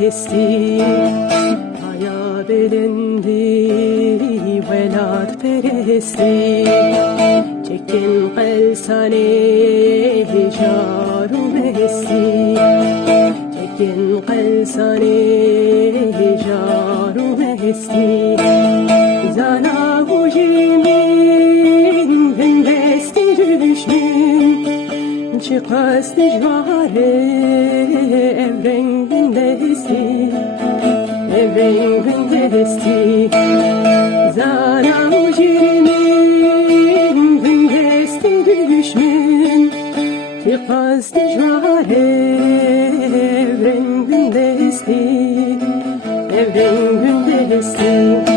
peresti Aya belendi velat peresti Çekin kelsane jaru mesti Çekin kelsane jaru mesti Zana hujimin gündesti düşmün Çıkast icvare evren gündesti Evren gündesti Zana hujimin gündesti düşmün Çıkast icvare evren gündesti Evren gündesti